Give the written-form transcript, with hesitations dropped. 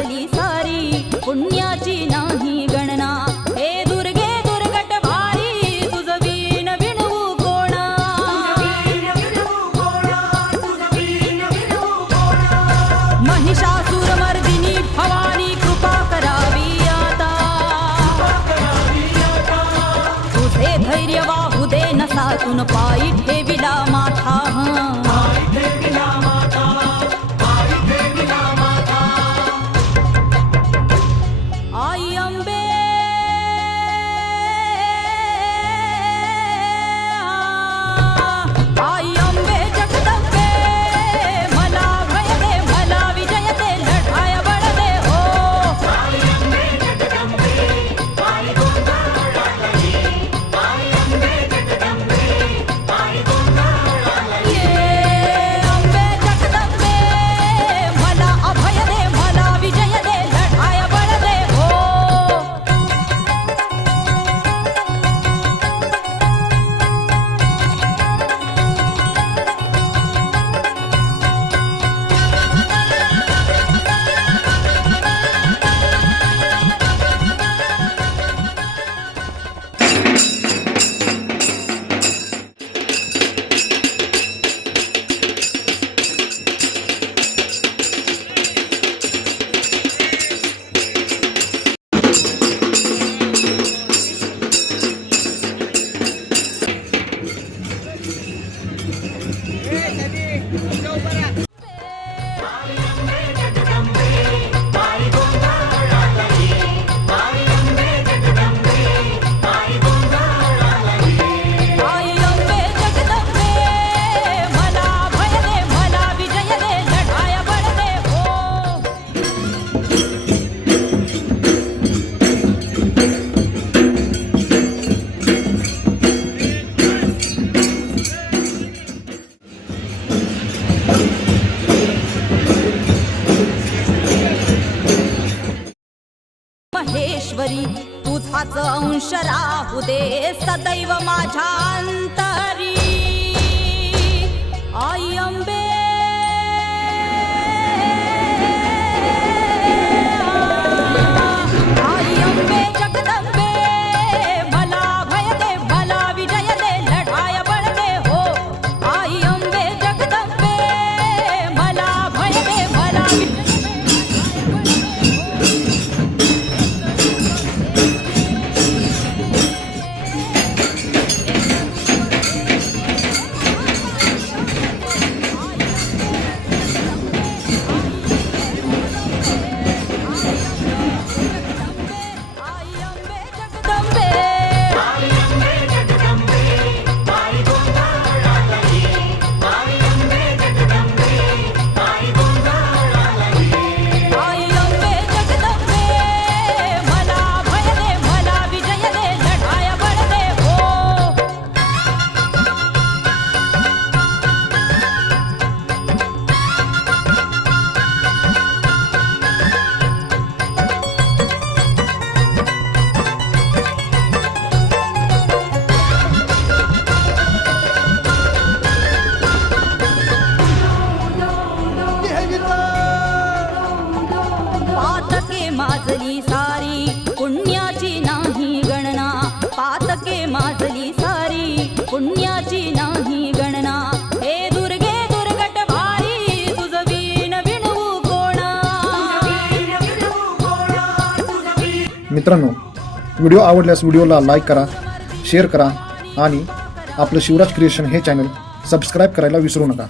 माजली सारी पुण्याची नाही गणना। हे दुर्गे दुर्गट भारी तुझ वीण विणवू कोणा। महिषासुरमर्दिनी भवानी कृपा करावी आता। तुझे धैर्य वाहू दे नसातून पायी ठेविला माथा। आई अंबे आई अंबे जगदंबे मला भय दे मला विजय दे लढाया बळ दे हो। आई अंबे जगदंबे आई गोंधळाली आई अंबे जगदंबे आई गोंधळाली। ये अंबे जगदंबे मला अभय दे मला विजय दे लढाया बळ दे हो। आई अंबे जगदंबे मला भय दे मला विजय दे लढाया बळ दे हो। महेश्वरी तुझाच अंश राहू दे सदैव माझ्या अंतरी। आई अंबे आई अंबे जगदंबे मला भय दे मला विजय दे लढाया बळ दे हो। आई अंबे जगदंबे मला भय दे मला पातके माजली सारी पुण्याची नाही गणना। पातके माजली सारी पुण्याची नाही गणना। हे दुर्गे दुर्गट भारी तुझ वीण विणवू कोणा। मित्रांनो, व्हिडिओ आवडल्यास व्हिडिओला लाईक करा, शेअर करा आणि आपलं शिवराज क्रिएशन हे चॅनल सबस्क्राईब करायला विसरू नका।